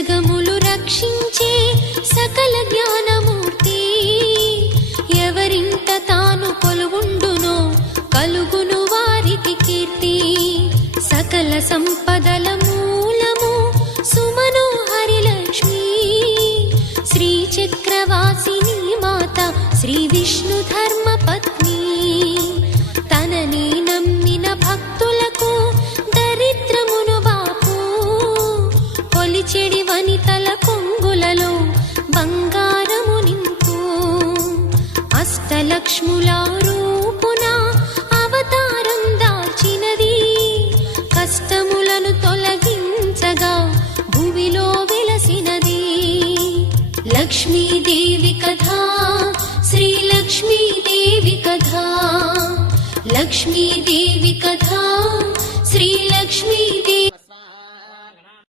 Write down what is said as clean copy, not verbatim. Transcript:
జగములు రక్షించే సకల జ్ఞానమూర్తి, ఎవరింట తాను కొలువుండునో కలుగును వారికి కీర్తి. సకల సంపదల మూలము సుమనోహరి లక్ష్మి, శ్రీ చక్రవాసిని మాత శ్రీ విష్ణు ధర్మ పత్ని. తనని నమ్మిన భక్తులకు దరిద్రమును బాపు, కొలిచెడి వనితల కొంగులలో బంగారము నింపు. అష్టలక్ష్ముల రూపున అవతారం దాల్చినది, కష్టములను తొలగించగా భూమిలో వెలసినది. లక్ష్మీదేవి కథ, శ్రీ లక్ష్మీదేవి కథ, లక్ష్మీదేవి